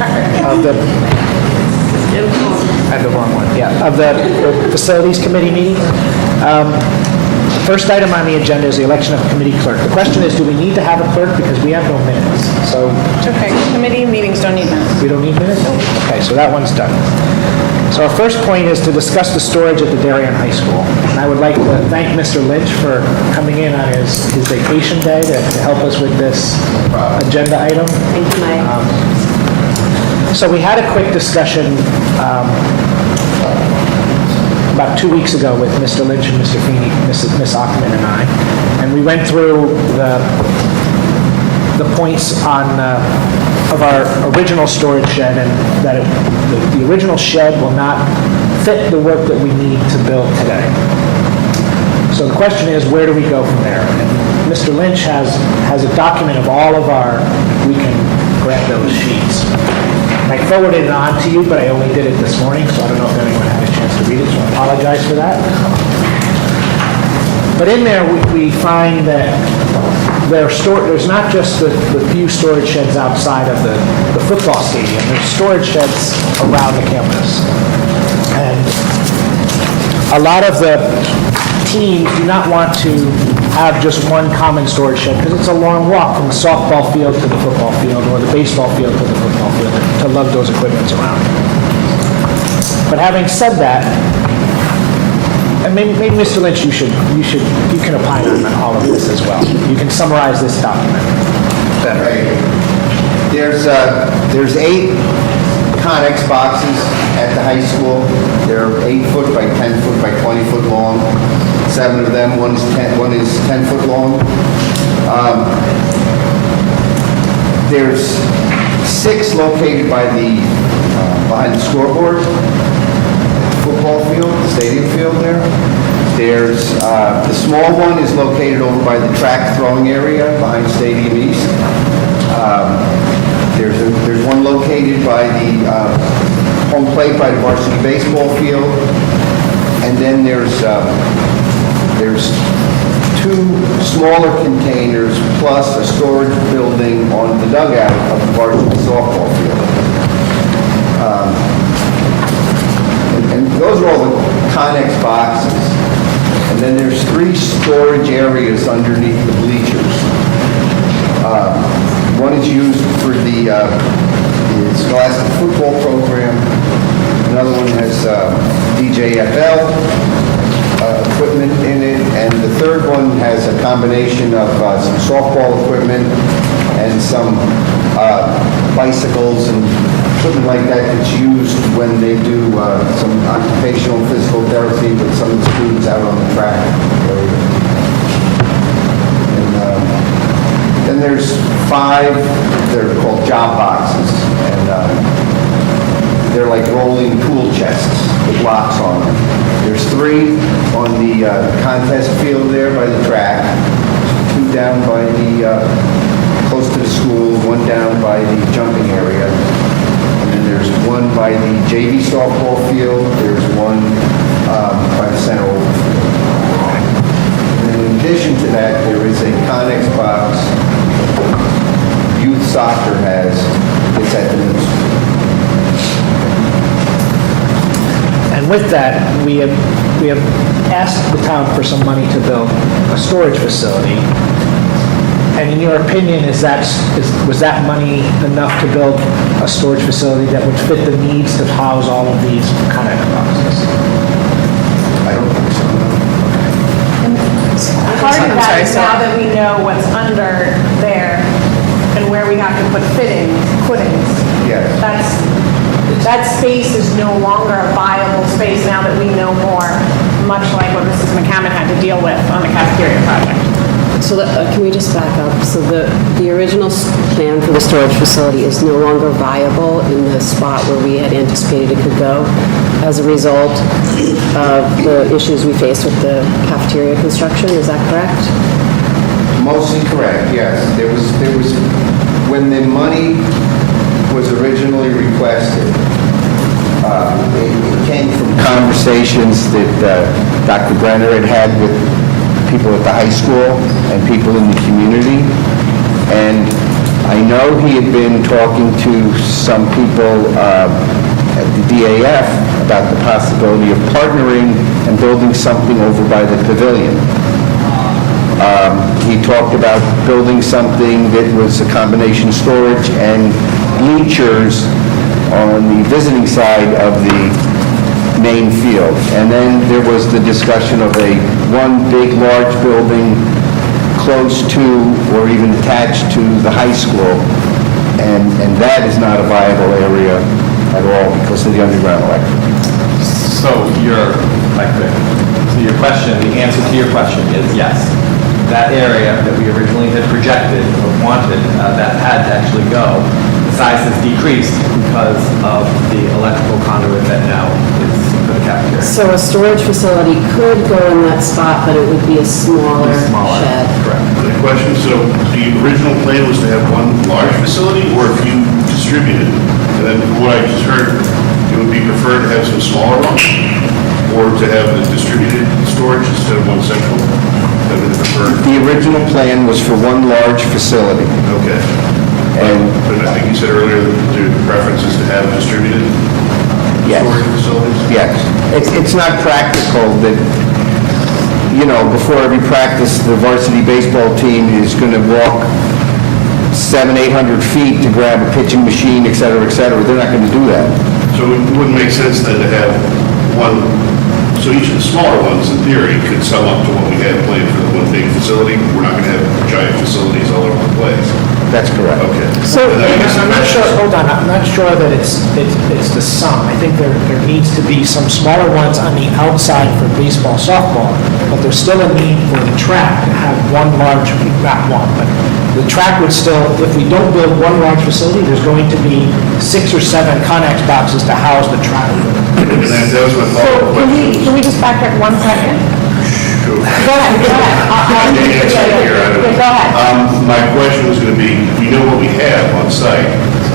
of the, I have the wrong one, yeah, of the Facilities Committee meeting. The first item on the agenda is the election of a committee clerk. The question is, do we need to have a clerk because we have no minutes? So It's okay. Committee meetings don't need minutes. we don't need minutes? Okay, so that one's done. So our first point is to discuss the storage at the Darien High School. And I would like to thank Mr. Lynch for coming in on his vacation day to help us with this agenda item. Thank you, Mike. So we had a quick discussion about 2 weeks ago with Mr. Lynch and Mr. Feeney, Miss Ackerman and I, and we went through the points on of our original storage shed, and that the original shed will not fit the work that we need to build today. So the question is, where do we go from there? And Mr. Lynch has a document of all of our, we can grab those sheets. And I forwarded it on to you, but I only did it this morning, so I don't know if anyone had a chance to read it, so I apologize for that. But in there, we find that there's not just the few storage sheds outside of the football stadium. There's storage sheds around the campus. And a lot of the teams do not want to have just one common storage shed because it's a long walk from the softball field to the football field or the baseball field to the football field to lug those equipments around. But having said that, and maybe Mr. Lynch, you can opine on all of this as well. You can summarize this document better. Right. There's 8 Connex boxes at the high school. They're 8 foot by 10 foot by 20 foot long. 7 of them, one is 10 foot long. There's 6 located behind the scoreboard, football field, stadium field there. There's the small one is located over by the track throwing area behind Stadium East. There's one located by the home plate by the varsity baseball field, and then there's 2 smaller containers plus a storage building on the dugout of the varsity softball field. And those are all the Connex boxes. And then there's 3 storage areas underneath the bleachers. One is used for the Scholastic football program. Another one has DJFL equipment in it. And the third one has a combination of some softball equipment and some bicycles and equipment like that that's used when they do some occupational and physical therapy with some of the students out on the track area. And then there's 5, they're called job boxes, and they're like rolling tool chests with locks on them. There's 3 on the contest field there by the track, 2 down by the, close to the school, 1 down by the jumping area. There's 1 by the JV softball field. There's 1 by the center oval field. And in addition to that, there is a Connex box youth soccer has. It's at the middle school. And with that, we have asked the town for some money to build a storage facility. And in your opinion, was that money enough to build a storage facility that would fit the needs to house all of these Connex boxes? I don't think so. Part of that is now that we know what's under there and where we have to put footings, Yes. that space is no longer a viable space now that we know more, much like what Mrs. McCammon had to deal with on the cafeteria project. So can we just back up? So the original plan for the storage facility is no longer viable in the spot where we had anticipated it could go as a result of the issues we faced with the cafeteria construction. Is that correct? Mostly correct, yes. There was, when the money was originally requested, it came from conversations that Dr. Brenner had with people at the high school and people in the community. And I know he had been talking to some people at the DAF about the possibility of partnering and building something over by the pavilion. He talked about building something that was a combination storage and bleachers on the visiting side of the main field. And then there was the discussion of one big, large building close to or even attached to the high school. And that is not a viable area at all because of the underground electric. So your question, the answer to your question is yes. That area that we originally had projected or wanted, that had to actually go, the size has decreased because of the electrical conduit that now is for the cafeteria. So a storage facility could go in that spot, but it would be a smaller shed. Correct. The question, so the original plan was to have one large facility, or if you distributed, and then from what I just heard, it would be preferred to have some smaller ones, or to have a distributed storage instead of one central? That would be preferred? The original plan was for one large facility. Okay. And But I think you said earlier that the preference is to have distributed Yes. storage facilities? yes, it's not practical that, before every practice, the varsity baseball team is going to walk 700-800 feet to grab a pitching machine, et cetera, et cetera. They're not going to do that. So it wouldn't make sense then to have one, so each of the smaller ones, in theory, could sum up to what we had planned for the one big facility? We're not going to have giant facilities all over the place? That's correct. Okay. So, And I guess the I'm not question sure, is- hold on, I'm not sure that it's the sum. I think there needs to be some smaller ones on the outside for baseball, softball, but there's still a need for the track to have one large, not one, but the track would still, if we don't build one large facility, there's going to be 6 or 7 Connex boxes to house the track. And that was my So follow-up question. can we just back up 1 second? Sure. Go ahead. Go ahead. My question was going to be, we know what we have on site.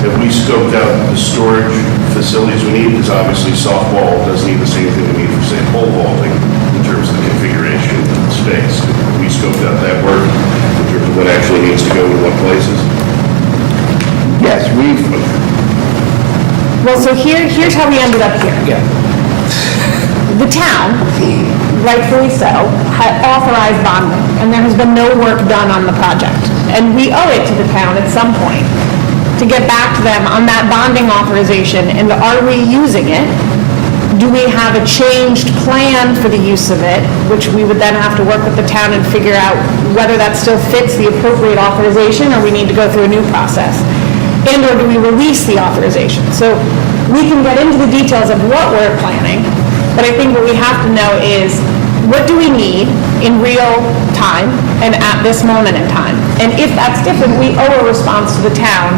Have we scoped out the storage facilities we need? Because obviously softball doesn't need the same thing we need for, say, pole vaulting in terms of the configuration and space. Have we scoped out that work in terms of what actually needs to go in what places? Yes, we've, Well, so here's how we ended up here. Yeah. The town, rightfully so, had authorized bonding, and there has been no work done on the project. And we owe it to the town at some point to get back to them on that bonding authorization, and are we using it? Do we have a changed plan for the use of it, which we would then have to work with the town and figure out whether that still fits the appropriate authorization, or we need to go through a new process? And/or do we release the authorization? So we can get into the details of what we're planning, but I think what we have to know is, what do we need in real time and at this moment in time? And if that's different, we owe a response to the town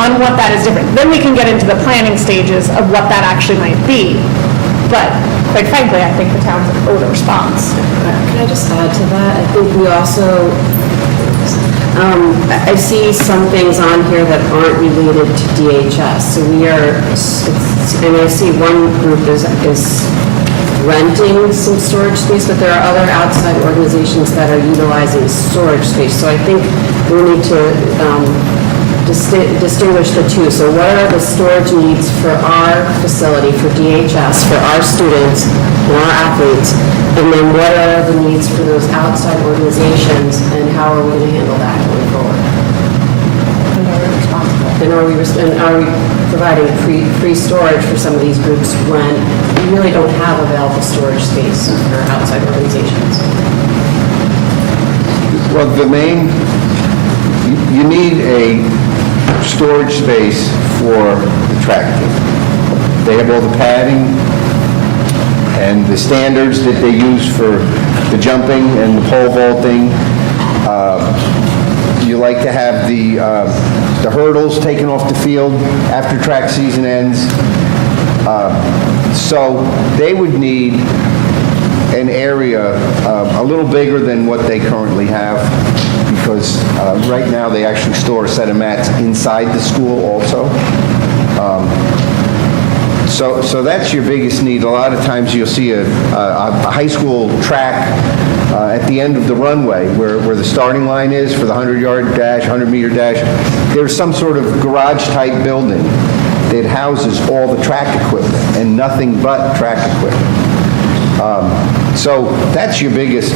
on what that is different. Then we can get into the planning stages of what that actually might be. But quite frankly, I think the town's owed a response. Can I just add to that? I think we also, I see some things on here that aren't related to DHS. So we are, and I see one group is renting some storage space, but there are other outside organizations that are utilizing storage space. So I think we need to distinguish the two. So what are the storage needs for our facility, for DHS, for our students and our athletes? And then what are the needs for those outside organizations, and how are we going to handle that going forward? And are we providing free storage for some of these groups when we really don't have available storage space for outside organizations? well, you need a storage space for the track team. They have all the padding and the standards that they use for the jumping and the pole vaulting. You like to have the hurdles taken off the field after track season ends. So they would need an area a little bigger than what they currently have, because right now they actually store a set of mats inside the school also. So that's your biggest need. A lot of times you'll see a high school track at the end of the runway where the starting line is for the 100-yard dash, 100-meter dash. There's some sort of garage-type building that houses all the track equipment and nothing but track equipment. So that's your biggest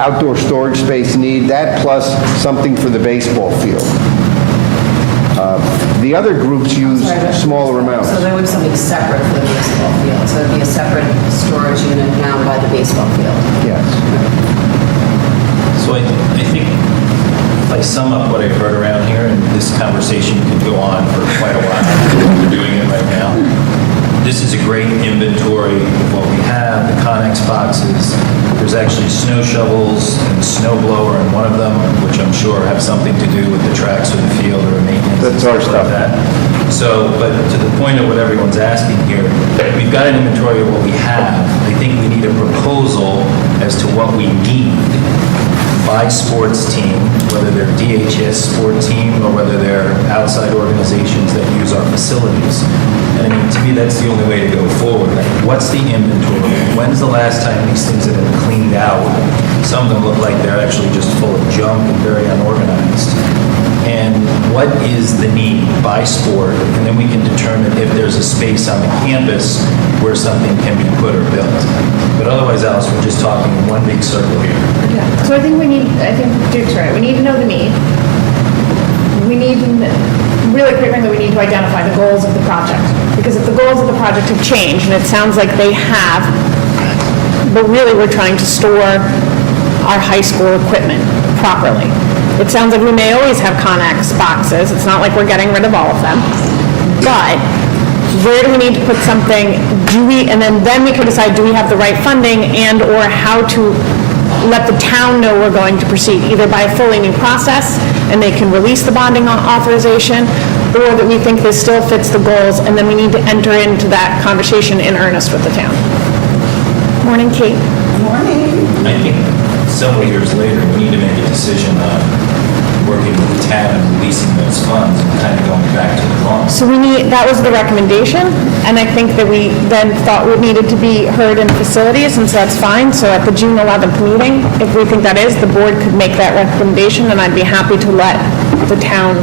outdoor storage space need, that plus something for the baseball field. The other groups use smaller amounts. So there would be something separate for the baseball field, so it'd be a separate storage unit down by the baseball field. Yes. So I think if I sum up what I've heard around here, and this conversation could go on for quite a while, we're doing it right now. This is a great inventory of what we have, the Connex boxes. There's actually snow shovels and snow blower in one of them, which I'm sure have something to do with the tracks or the field or maintenance. That's our stuff. Like that. So, but to the point of what everyone's asking here, we've got an inventory of what we have. I think we need a proposal as to what we need by sports team, whether they're DHS sport team or whether they're outside organizations that use our facilities. And I mean, to me, that's the only way to go forward. Like, what's the inventory? When's the last time these things have been cleaned out? Some of them look like they're actually just full of junk and very unorganized. And what is the need by sport? And then we can determine if there's a space on the campus where something can be put or built. But otherwise, Alice, we're just talking in one big circle here. Yeah. So I think Duke's right. We need to know the need. We need to, really quickly, we need to identify the goals of the project. Because if the goals of the project have changed, and it sounds like they have, but really we're trying to store our high school equipment properly. It sounds like we may always have Connex boxes. It's not like we're getting rid of all of them. But where do we need to put something? And then we can decide, do we have the right funding and or how to let the town know we're going to proceed, either by a fully new process and they can release the bonding authorization, or that we think this still fits the goals, and then we need to enter into that conversation in earnest with the town. Morning, Kate. I think several years later, we need to make a decision on working with the town and releasing those funds and kind of going back to the drawing. So that was the recommendation, and I think that we then thought it needed to be heard in facilities, and so that's fine. So at the June 11th meeting, if we think that is, the board could make that recommendation, and I'd be happy to let the town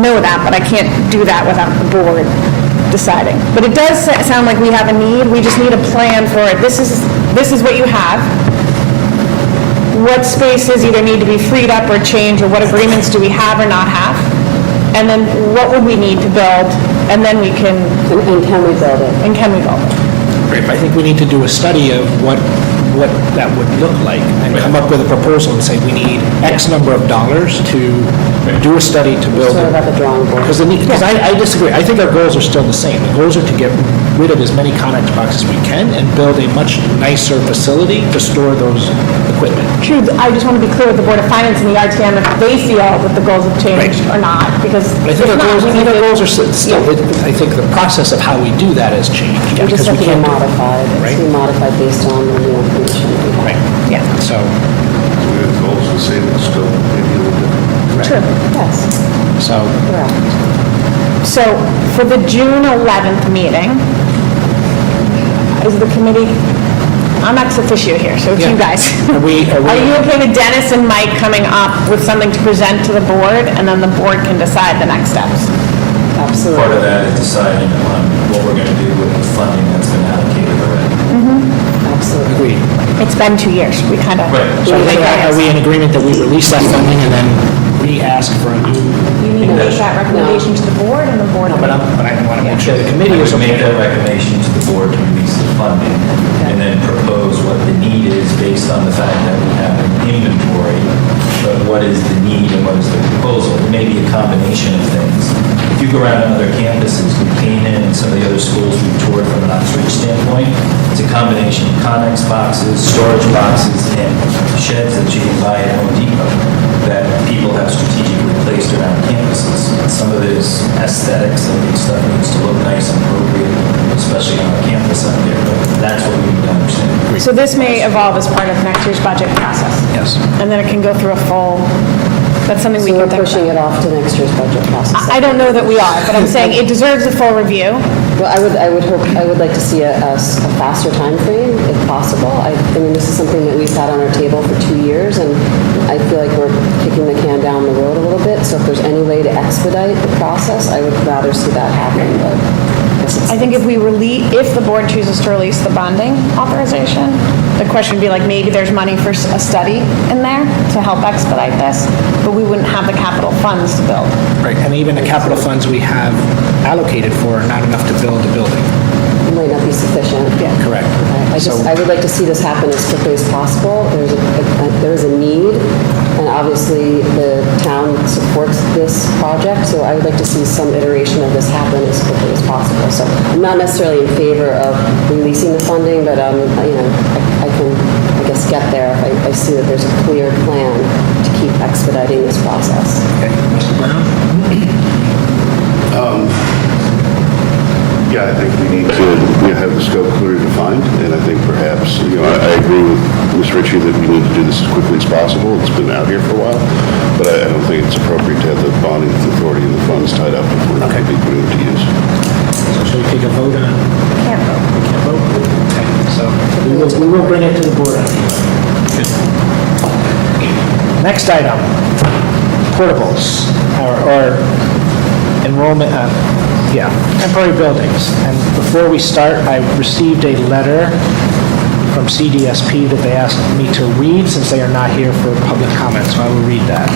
know that, but I can't do that without the board deciding. But it does sound like we have a need. We just need a plan for it. This is what you have. What spaces either need to be freed up or changed, or what agreements do we have or not have? And then what would we need to build? And then we can... And can we build it? And can we build it? Great, but I think we need to do a study of what that would look like and come up with a proposal and say we need X number of dollars to do a study to build Sort of it. at the drawing board. Because I disagree. I think our goals are still the same. The goals are to get rid of as many Connex boxes as we can and build a much nicer facility to store those equipment. True, I just want to be clear with the Board of Finance and the RTM if they feel that the goals have changed or not, because But I if think not, we need our to... goals are still, I think the process of how we do that has changed. We just because have to can't be do it. modified. It's Right. be modified based on the new information that we have. Right, Yeah, so, We have goals the same, but scope maybe a little different. true. Yes, so, correct. So for the June 11th meeting, is the committee, I'm ex officio here, so it's you Yeah. guys. Are we- Are you okay with Dennis and Mike coming up with something to present to the board, and then the board can decide the next steps? Part of Absolutely. that is deciding on what we're going to do with the funding that's been allocated already. Absolutely. agreed. It's been 2 years, we kind of... Right. So are we in agreement that we release that funding and then re-ask for a new? You need to make that recommendation to the board, and the board... But I want to make sure the committee is We make okay. that recommendation to the board to release the funding and then propose what the need is based on the fact that we have an inventory, but what is the need and what is the proposal? It may be a combination of things. If you go around on other campuses, we came in and some of the other schools we toured from an Oxford standpoint, it's a combination of Connex boxes, storage boxes, and sheds that you can buy at Home Depot that people have strategically placed around campuses. Some of it is aesthetics, some of the stuff needs to look nice and appropriate, especially on a campus out there, but that's what we need to understand. So this may evolve as part of next year's budget process. Yes. And then it can go through a full, that's something we So can we're think pushing about. it off to next year's budget process. I don't know that we are, but I'm saying it deserves a full review. Well, I would like to see a faster timeframe, if possible. I mean, this is something that we've had on our table for 2 years, and I feel like we're kicking the can down the road a little bit. So if there's any way to expedite the process, I would rather see that happen, but I guess it's... I think if the board chooses to release the bonding authorization, the question would be like, maybe there's money for a study in there to help expedite this, but we wouldn't have the capital funds to build. Right, and even the capital funds we have allocated for are not enough to build the building. It might not be sufficient. Yeah. Correct. I would like to see this happen as quickly as possible. There is a need, and obviously the town supports this project, so I would like to see some iteration of this happen as quickly as possible. So I'm not necessarily in favor of releasing the funding, but I can, I guess, get there if I see that there's a clear plan to keep expediting this process. Okay, Mr. Brown? Yeah, I think we need to have the scope clearly defined, and I think perhaps, I agree with Ms. Ritchie that we need to do this as quickly as possible. It's been out here for a while, but I don't think it's appropriate to have the bonding authority and the funds tied up if we're not going to be putting them to use. So shall we take a vote on? Can't vote. We can't vote? Okay, so we will bring it to the board. Next item, portables, or enrollment, temporary buildings. And before we start, I received a letter from CDSP that they asked me to read since they are not here for public comment, so I will read that.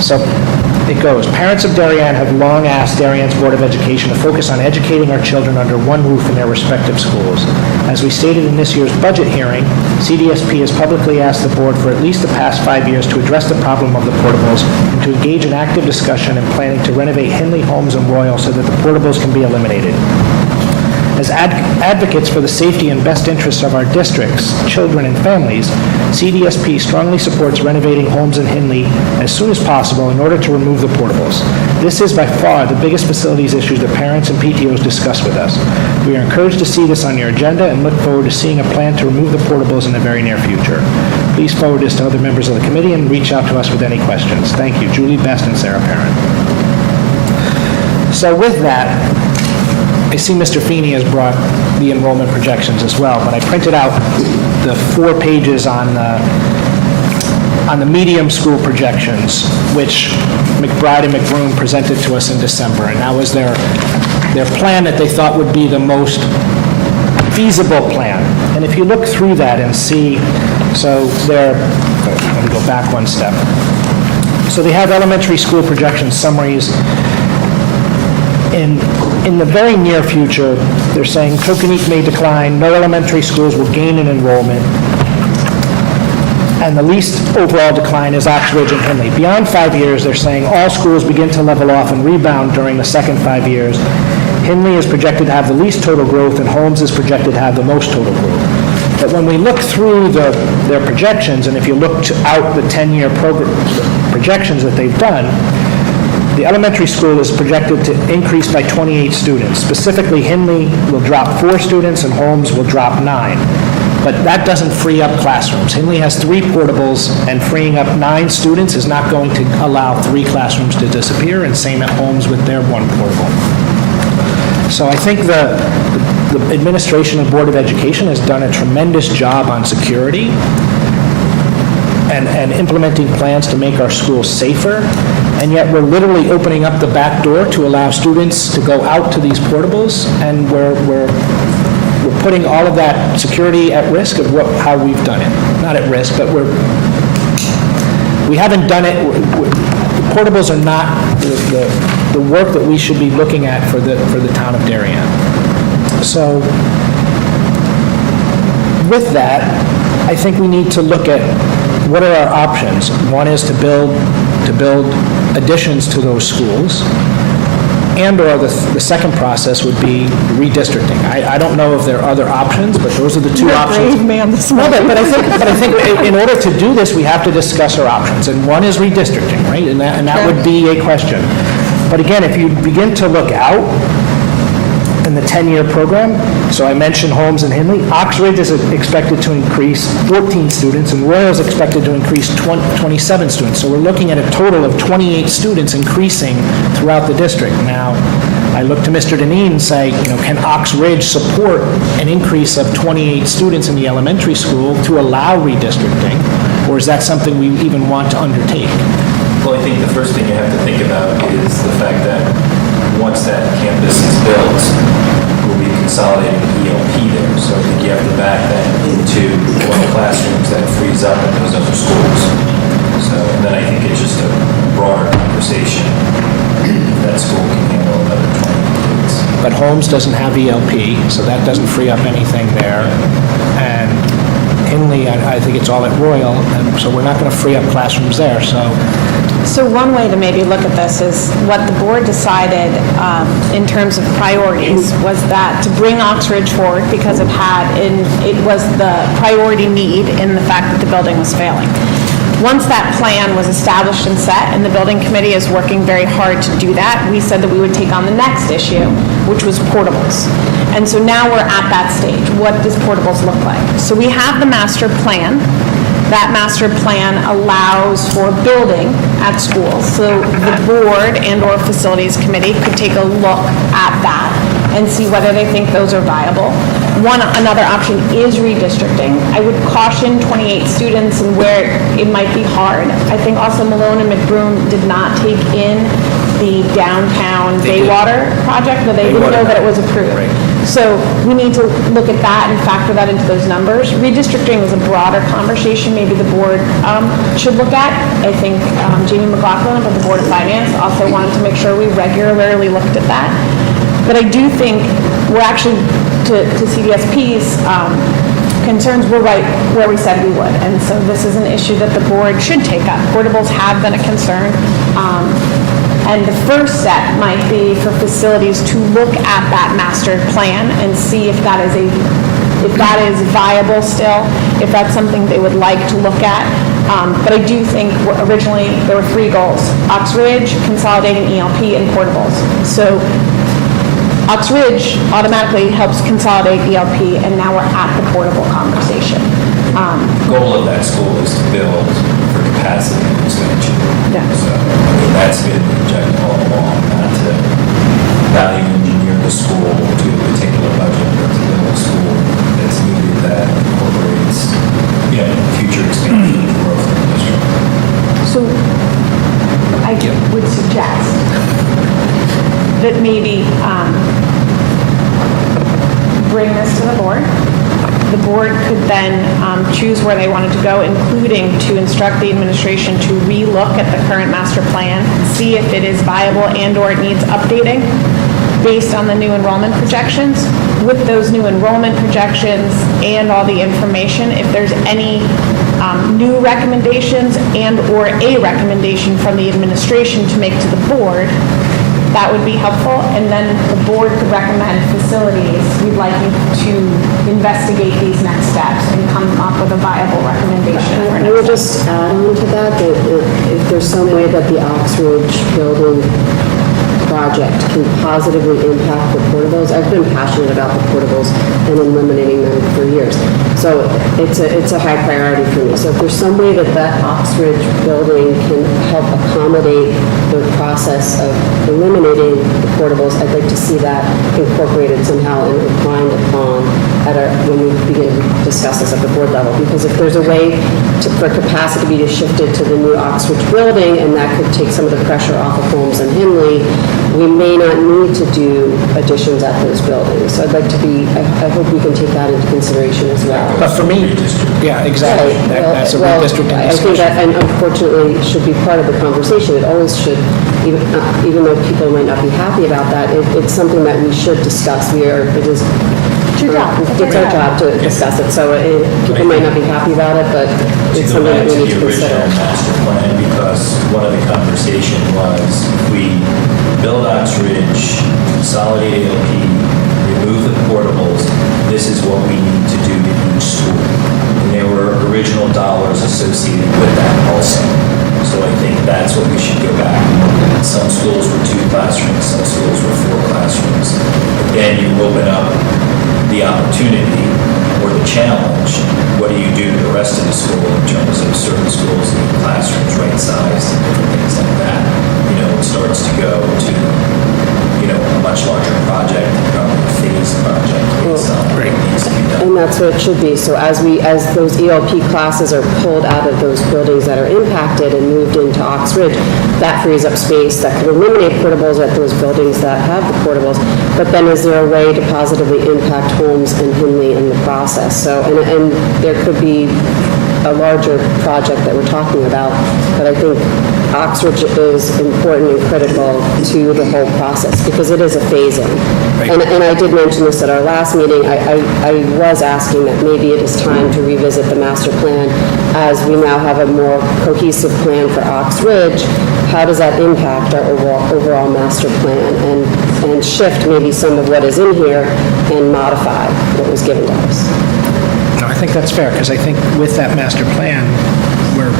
So it goes, parents of Darien have long asked Darien's Board of Education to focus on educating our children under one roof in their respective schools. As we stated in this year's budget hearing, CDSP has publicly asked the board for at least the past 5 years to address the problem of the portables and to engage in active discussion and planning to renovate Henley Homes and Royal so that the portables can be eliminated. As advocates for the safety and best interests of our districts, children, and families, CDSP strongly supports renovating homes in Henley as soon as possible in order to remove the portables. This is by far the biggest facilities issues that parents and PTOs discuss with us. We are encouraged to see this on your agenda and look forward to seeing a plan to remove the portables in the very near future. Please forward this to other members of the committee and reach out to us with any questions. Thank you. Julie Best and Sarah Parent. So with that, I see Mr. Feeney has brought the enrollment projections as well, but I printed out the 4 pages on the medium school projections, which McBride and McBroom presented to us in December, and that was their plan that they thought would be the most feasible plan. And if you look through that and see, let me go back one step. So they have elementary school projection summaries. In the very near future, they're saying Tokenique may decline, no elementary schools will gain in enrollment, and the least overall decline is Oxbridge and Henley. Beyond 5 years, they're saying all schools begin to level off and rebound during the second 5 years. Henley is projected to have the least total growth, and Holmes is projected to have the most total growth. But when we look through their projections, and if you look out the 10-year projections that they've done, the elementary school is projected to increase by 28 students. Specifically, Henley will drop 4 students and Holmes will drop 9. But that doesn't free up classrooms. Henley has 3 portables, and freeing up 9 students is not going to allow 3 classrooms to disappear, and same at Holmes with their 1 portable. So I think the administration and Board of Education has done a tremendous job on security and implementing plans to make our schools safer, and yet we're literally opening up the back door to allow students to go out to these portables, and we're putting all of that security at risk of how we've done it. Not at risk, but we haven't done it. Portables are not the work that we should be looking at for the town of Darien. So with that, I think we need to look at what are our options. One is to build additions to those schools, and/or the second process would be redistricting. I don't know if there are other options, but those are the 2 options. Brave man this No, morning. but I think in order to do this, we have to discuss our options, and one is redistricting, right? And that would be a question. But again, if you begin to look out in the 10-year program, so I mentioned Holmes and Henley, Oxbridge is expected to increase 14 students, and Royal is expected to increase 27 students. So we're looking at a total of 28 students increasing throughout the district. Now, I look to Mr. Deneen and say, can Ox Ridge support an increase of 28 students in the elementary school to allow redistricting? Or is that something we even want to undertake? Well, I think the first thing you have to think about is the fact that once that campus is built, we'll be consolidating ELP there. So I think you have to back that into one of the classrooms that frees up in those other schools. So, and then I think it's just a broader conversation. If that school can handle another 20 kids. But Holmes doesn't have ELP, so that doesn't free up anything there. And Hinley, I think it's all at Royal, and so we're not going to free up classrooms there, so. So one way to maybe look at this is what the board decided in terms of priorities was that to bring Ox Ridge forward because it was the priority need in the fact that the building was failing. Once that plan was established and set, and the building committee is working very hard to do that, we said that we would take on the next issue, which was portables. And so now we're at that stage. What does portables look like? So we have the master plan. That master plan allows for building at schools. So the board and/or facilities committee could take a look at that and see whether they think those are viable. Another option is redistricting. I would caution 28 students and where it might be hard. I think also Malone and McBroom did not take in the downtown Baywater project, but they didn't know that it was approved. So we need to look at that and factor that into those numbers. Redistricting is a broader conversation maybe the board should look at. I think Jamie McLaughlin of the Board of Finance also wanted to make sure we regularly looked at that. But I do think we're actually, to CDSP's concerns, we're right where we said we would. And so this is an issue that the board should take up. Portables have been a concern. And the first step might be for facilities to look at that master plan and see if that is viable still, if that's something they would like to look at. But I do think originally there were 3 goals: Ox Ridge, consolidating ELP, and portables. So Ox Ridge automatically helps consolidate ELP, and now we're at the portable conversation. The goal of that school is to build for capacity expansion. Yeah. So, I mean, that's been the objective all along, not to value engineer the school to a particular budget, but to build a school that's needed that incorporates, future expansion and growth of the district. So I would suggest that maybe bring this to the board. The board could then choose where they wanted to go, including to instruct the administration to re-look at the current master plan, see if it is viable and/or it needs updating based on the new enrollment projections. With those new enrollment projections and all the information, if there's any new recommendations and/or a recommendation from the administration to make to the board, that would be helpful, and then the board could recommend facilities, we'd like you to investigate these next steps and come up with a viable recommendation. I would just add on to that, if there's some way that the Ox Ridge building project can positively impact the portables. I've been passionate about the portables and eliminating them for years. So it's a high priority for me. So if there's some way that Ox Ridge building can help accommodate the process of eliminating the portables, I'd like to see that incorporated somehow and reclined upon when we begin to discuss this at the board level. Because if there's a way for capacity to be shifted to the new Ox Ridge building, and that could take some of the pressure off of Holmes and Hinley, we may not need to do additions at those buildings. So I'd like to I hope we can take that into consiration as well. But for me, yeah, exactly. That's a redistricting I think that, and unfortunately, should be part of the conversation. It always should, even though people might not be happy about that, it's something that we should discuss. It's our job to discuss it. So people might not be happy about it, but it's something that we need to consider. To go back to the original master plan, because one of the conversation was if we build Ox Ridge, consolidate ALP, remove the portables, this is what we need to do to each school. And there were original dollars associated with that also. So I think that's what we should go back and look at. Some schools were 2 classrooms, some schools were 4 classrooms. But then you open up the opportunity or the challenge. What do you do to the rest of the school in terms of certain schools need classrooms right-sized and different things like that? It starts to go to, a much that's what it should be. So as those ELP classes are pulled out of those buildings that are impacted and moved into Ox Ridge, that frees up space that could eliminate portables at those buildings that have the portables. But then is there a way to positively impact Holmes and Hinley in the process? So, and there could be a larger project that we're talking about, but I think Oxford is important and critical to the whole process because it is a phasing. And I did mention this at our last meeting. I was asking that maybe it is time to revisit the master plan as we now have a more cohesive plan for Ox Ridge. How does that impact our overall master plan and shift maybe some of what is in here and modify what was given to us? No, I think that's fair, because I think with that master plan, we're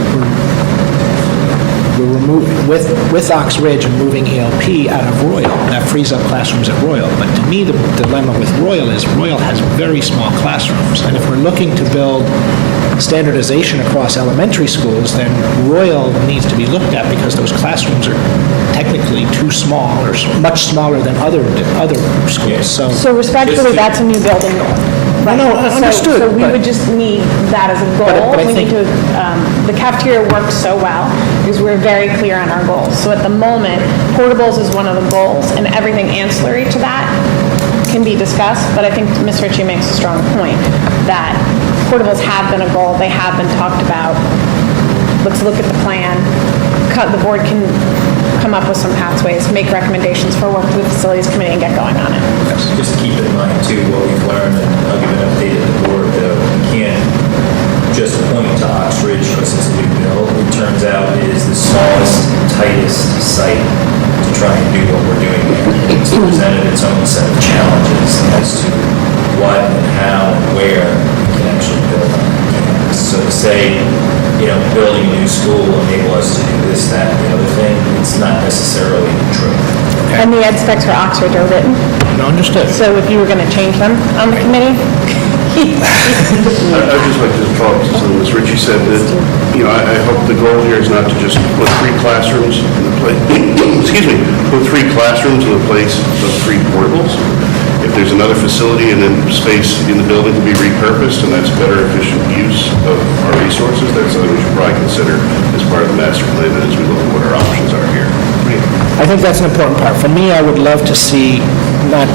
removing, with Ox Ridge and moving ELP out of Royal, that frees up classrooms at Royal. But to me, the dilemma with Royal is Royal has very small classrooms. And if we're looking to build standardization across elementary schools, then Royal needs to be looked at because those classrooms are technically too small or much smaller than other schools. So respectfully, that's a new building goal. Right? No, understood, So we but- would just need that as a But goal. I We need think- to, the cafeteria works so well because we're very clear on our goals. So at the moment, portables is one of the goals and everything ancillary to that can be discussed. But I think Ms. Ritchie makes a strong point that portables have been a goal. They have been talked about. Let's look at the plan. The board can come up with some pathways, make recommendations for work to the facilities committee and get going on it. Just keep in mind too, what we've learned, and I'll give an update to the board, though, we can't just point to Ox Ridge because it's a new build. It turns out it is the smallest, tightest site to try and do what we're doing there. It's presented its own set of challenges as to what and how and where we can actually build on campus. So to say, building a new school will enable us to do this, that, and the other thing, it's not necessarily true. And the ed specs for Oxford are written. No, understood. So if you were going to change them on the committee, I'd just like to follow up to something Ms. Ritchie said, that, I hope the goal here is not to just put 3 classrooms in the place, put 3 classrooms in the place of 3 portables. If there's another facility and then space in the building to be repurposed, and that's better efficient use of our resources, that's something we should probably consider as part of the master plan as we look at what our options are here. I think that's an important part. For me, I would love to see, not,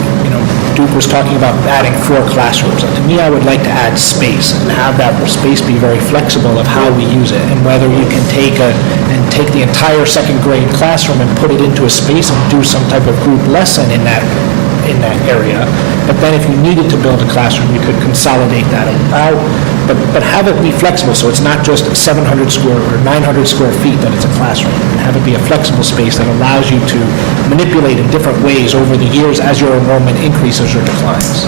Duke was talking about adding 4 classrooms. To me, I would like to add space and have that space be very flexible of how we use it and whether you can take the entire second grade classroom and put it into a space and do some type of group lesson in that area. But then if you needed to build a classroom, you could consolidate that out, but have it be flexible, so it's not just 700 square or 900 square feet that it's a classroom. Have it be a flexible space that allows you to manipulate in different ways over the years as your enrollment increases or declines.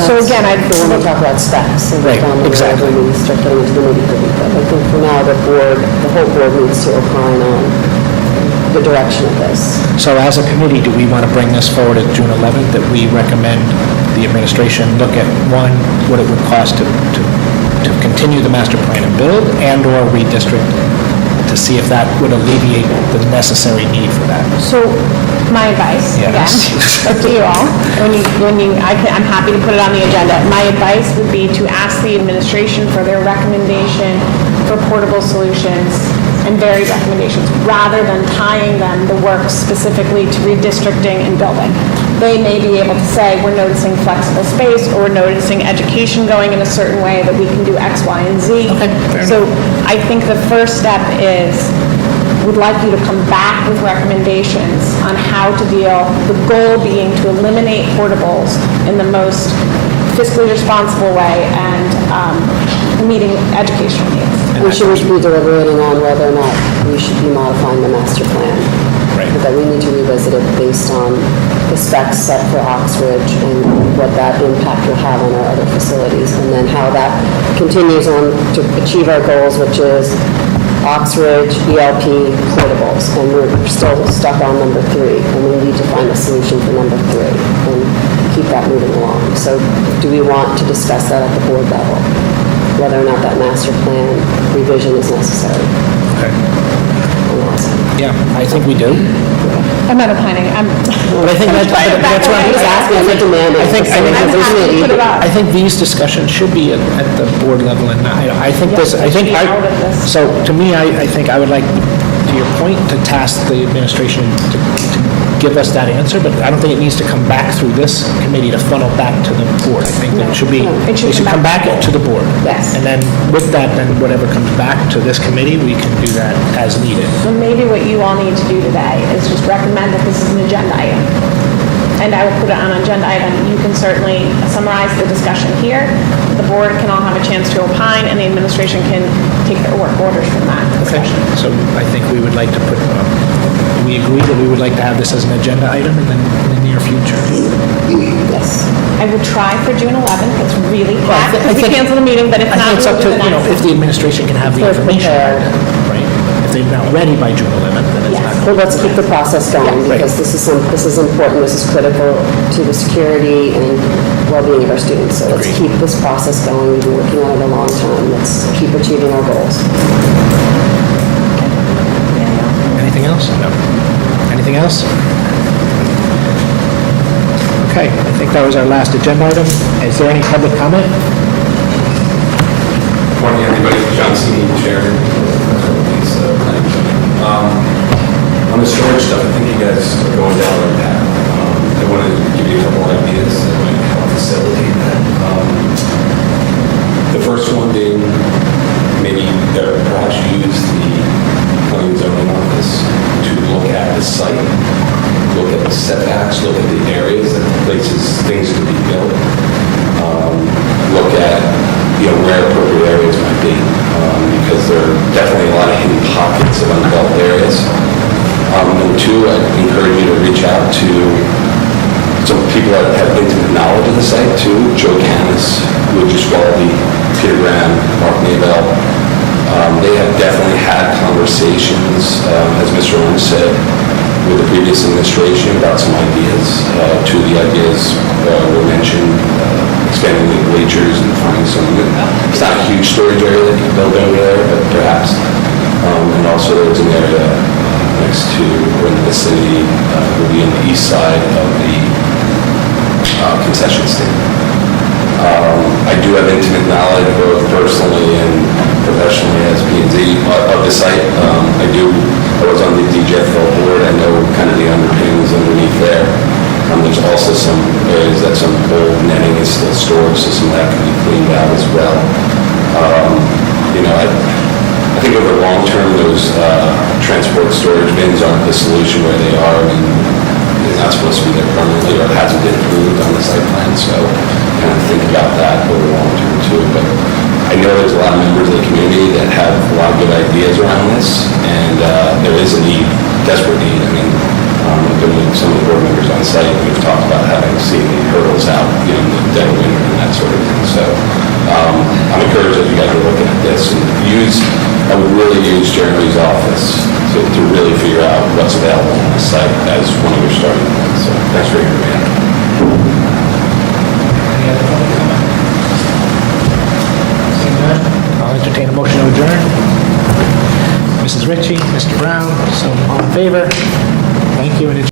So again, I'd when we talk about specs and Right, down the road exactly. when we start getting into the nitty-gritty. But I think for now, the whole board needs to opine on the direction of this. So as a committee, do we want to bring this forward at June 11th, that we recommend the administration look at, one, what it would cost to continue the master plan and build, and/or redistrict, to see if that would alleviate the necessary need for that? So my advice, again, Yes. up to you all, I'm happy to put it on the agenda. My advice would be to ask the administration for their recommendation for portable solutions and varied recommendations, rather than tying them, the work specifically to redistricting and building. They may be able to say, we're noticing flexible space, or we're noticing education going in a certain way that we can do X, Y, and Z. So I think the first step is, we'd like you to come back with recommendations on how to deal, the goal being to eliminate portables in the most fiscally responsible way and meeting educational needs. We should be deliberating on whether or not we should be modifying the master plan. Right. But that we need to revisit it based on the specs set for Ox Ridge and what that impact will have on our other facilities, and then how that continues on to achieve our goals, which is Ox Ridge, ELP, portables, and we're still stuck on number 3, and we need to find a solution for number 3 and keep that moving along. So do we want to discuss that at the board level, whether or not that master plan revision is necessary? Okay. And awesome. Yeah, I think we do. I'm not opining, I'm. But I think that's what I'm Just asking, I'm not demanding. I think I'm happy to put it on. I think these discussions should be at the board level, and I think this, I think, Yeah, we should be out of this. so to me, I think I would like, to your point, to task the administration to give us that answer, but I don't think it needs to come back through this committee to funnel back to the board. I think that it should be, It should it should come come back back. to the board. Yes. And then with that, then whatever comes back to this committee, we can do that as needed. So maybe what you all need to do today is just recommend that this is an agenda item. And I would put it on an agenda item. You can certainly summarize the discussion here. The board can all have a chance to opine, and the administration can take their work orders from that Okay, discussion. so I think we would like to put, we agree that we would like to have this as an agenda item in the near future. Yes. I would try for June 11th. It's really I packed thi- I because we think- cancel the meeting, but if I not, think it's up we'll to, do the you know, next. if the administration can have the If they're information, prepared. right? If they're not ready by June 11th, then it's Yes. not. Well, let's keep the process going, Right. because this is important, this is critical to the security and well-being of our students. So let's Agreed. keep this process going, we've been working on it a long time, let's keep achieving our goals. Anything else? No. Anything else? Okay, I think that was our last agenda item. Is there any public comment? Morning, everybody. John Sweeney, Chairman. On the storage stuff, I think you guys are going down the right path. I want to give you a couple ideas that might help facilitate that. The first one being maybe perhaps use the planning and zoning office to look at the site, look at the setbacks, look at the areas and places things could be built. Look at, where appropriate areas might be, because there are definitely a lot of hidden pockets of undeveloped areas. Number two, I'd encourage you to reach out to some people that have intimate knowledge of the site too. Joe Canis, Luigi Swaldi, Peter Graham, Mark Nabel. They have definitely had conversations, as Mr. Lynch said, with the previous administration about some ideas. Two of the ideas were mentioned, expanding the bleachers and finding some, it's not a huge storage area that you can build over there, but perhaps. And also there's an area next to, or in the vicinity, will be on the east side of the concession stand. I do have intimate knowledge, both personally and professionally as P&Z of the site. I was on the DJFL board, I know kind of the underpinnings underneath there. There's also some areas that some old netting is still stored, so some of that can be cleaned out as well. I think over the long term, those transport storage bins aren't the solution where they are. I mean, they're not supposed to be there permanently, or it hasn't been approved on the site plan, so kind of think about that over the long term too. But I know there's a lot of members of the community that have a lot of good ideas around this, and there is a need, desperate need. I mean, I've been with some of the board members on site, and we've talked about having seen the hurdles out, in the dead of winter and that sort of thing. So I'm encouraged that you guys are looking at this and I would really use Jeremy's office to really figure out what's available on the site as one of your starting points. So thanks for hearing me out. Any other public comment? Seeing none, I'll entertain a motion to adjourn. Mrs. Ritchie, Mr. Brown, so all in favor? Thank you, and adjourn.